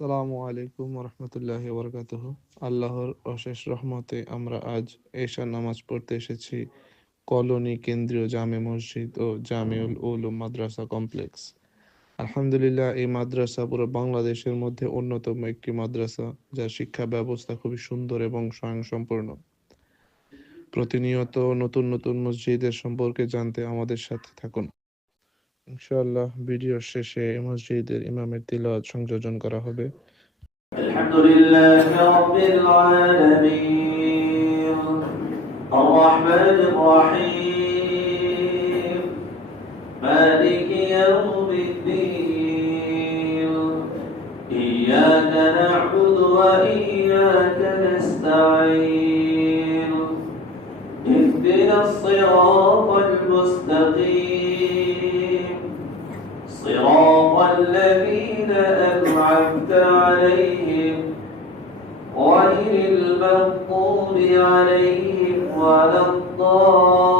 আসসালামু আলাইকুম রহমতুল্লাহি ওবরকাতুহ। আল্লাহর অশেষ রহমতে আমরা আজ এশার নামাজ পড়তে এসেছি কলোনি কেন্দ্রীয় জামে মসজিদ ও জামিউল উলুম মাদ্রাসা কমপ্লেক্স। আলহামদুলিল্লাহ, এই মাদ্রাসা পুরো বাংলাদেশের মধ্যে অন্যতম একটি মাদ্রাসা, যার শিক্ষা ব্যবস্থা খুবই সুন্দর এবং স্বয়ংসম্পূর্ণ। প্রতিনিয়ত নতুন নতুন মসজিদের সম্পর্কে জানতে আমাদের সাথে থাকুন। ইনশাআল্লাহ ভিডিওর শেষে এই মসজিদের ইমামের তিলাওয়াত সংযোজন করা হবে। الحمد لله رب العالمين الرحمن الرحيم مالك يوم الدين إياك نعبد وإياك نستعين اهدنا الصراط المستقيم صراط الذين أنعمت عليهم غير المغضوب عليهم ولا الضالين